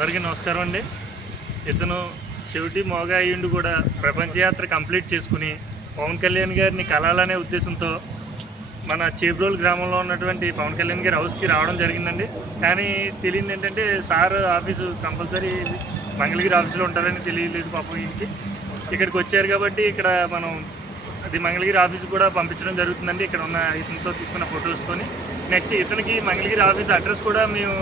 అందరికీ నమస్కారం అండి. ఇతను చెవిటి మోగా అయ్యిండు కూడా ప్రపంచ యాత్ర కంప్లీట్ చేసుకుని పవన్ కళ్యాణ్ గారిని కలాలనే ఉద్దేశంతో మన చేబ్రోల్ గ్రామంలో ఉన్నటువంటి పవన్ కళ్యాణ్ గారి హౌస్కి రావడం జరిగిందండి. కానీ తెలియదు ఏంటంటే సార్ ఆఫీసు కంపల్సరీ మంగళగిరి ఆఫీసులో ఉంటారని తెలియలేదు పాపం. ఇక్కడికి వచ్చారు కాబట్టి ఇక్కడ మనం అది మంగళగిరి ఆఫీస్ కూడా పంపించడం జరుగుతుందండి. ఇక్కడ ఉన్న ఇతనితో తీసుకున్న ఫొటోస్తోని. నెక్స్ట్ ఇతనికి మంగళగిరి ఆఫీస్ అడ్రస్ కూడా మేము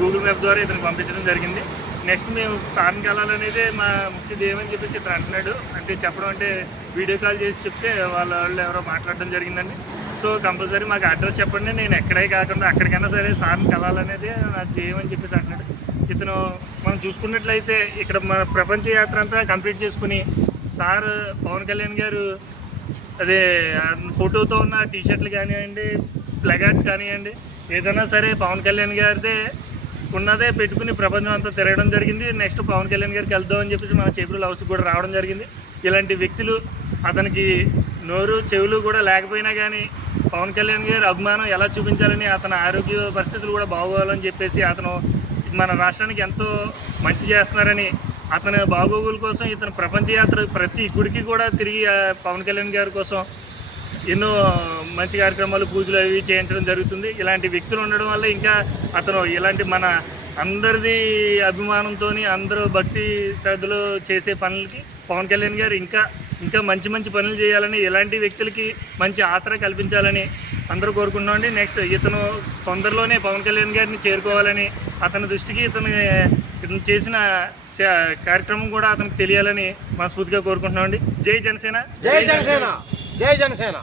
గూగుల్ మ్యాప్ ద్వారా ఇతనికి పంపించడం జరిగింది. నెక్స్ట్ మేము సార్ని కలాలనేదే మా ముఖ్య ధ్యేయమని చెప్పేసి ఇతను అంటున్నాడు. అంటే చెప్పడం అంటే వీడియో కాల్ చేసి చెప్తే వాళ్ళు ఎవరో మాట్లాడడం జరిగిందండి. సో కంపల్సరీ మాకు అడ్రస్ చెప్పండి, నేను ఎక్కడే కాకుండా అక్కడికైనా సరే సార్ని కలాలనేదే నా ధ్యేయం అని చెప్పేసి అంటున్నాడు. ఇతను మనం చూసుకున్నట్లయితే ఇక్కడ మన ప్రపంచ యాత్ర అంతా కంప్లీట్ చేసుకుని సార్ పవన్ కళ్యాణ్ గారు అదే ఫోటోతో ఉన్న టీషర్ట్లు కానివ్వండి, ప్లగార్డ్స్ కానివ్వండి, ఏదైనా సరే పవన్ కళ్యాణ్ గారిదే ఉన్నదే పెట్టుకుని ప్రపంచం అంతా తిరగడం జరిగింది. నెక్స్ట్ పవన్ కళ్యాణ్ గారికి వెళ్దామని చెప్పేసి మన చేబ్రోల్ హౌస్కి కూడా రావడం జరిగింది. ఇలాంటి వ్యక్తులు అతనికి నోరు చెవులు కూడా లేకపోయినా కానీ పవన్ కళ్యాణ్ గారి అభిమానం ఎలా చూపించాలని, అతని ఆరోగ్య పరిస్థితులు కూడా బాగోవాలని చెప్పేసి అతను మన రాష్ట్రానికి ఎంతో మంచి చేస్తున్నారని, అతని బాగోగుల కోసం ఇతను ప్రపంచ యాత్ర ప్రతి గుడికి కూడా తిరిగి పవన్ కళ్యాణ్ గారి కోసం ఎన్నో మంచి కార్యక్రమాలు, పూజలు అవి చేయించడం జరుగుతుంది. ఇలాంటి వ్యక్తులు ఉండడం వల్ల ఇంకా అతను ఇలాంటి మన అందరిది అభిమానంతో అందరూ భక్తి శ్రద్ధలు చేసే పనులకి పవన్ కళ్యాణ్ గారు ఇంకా మంచి మంచి పనులు చేయాలని, ఇలాంటి వ్యక్తులకి మంచి ఆసరా కల్పించాలని అందరూ కోరుకుంటున్నామండి. నెక్స్ట్ ఇతను తొందరలోనే పవన్ కళ్యాణ్ గారిని చేరుకోవాలని, అతని దృష్టికి ఇతను చేసిన కార్యక్రమం కూడా అతనికి తెలియాలని మనస్ఫూర్తిగా కోరుకుంటున్నామండి. జై జనసేన, జై జనసేన, జై జనసేన.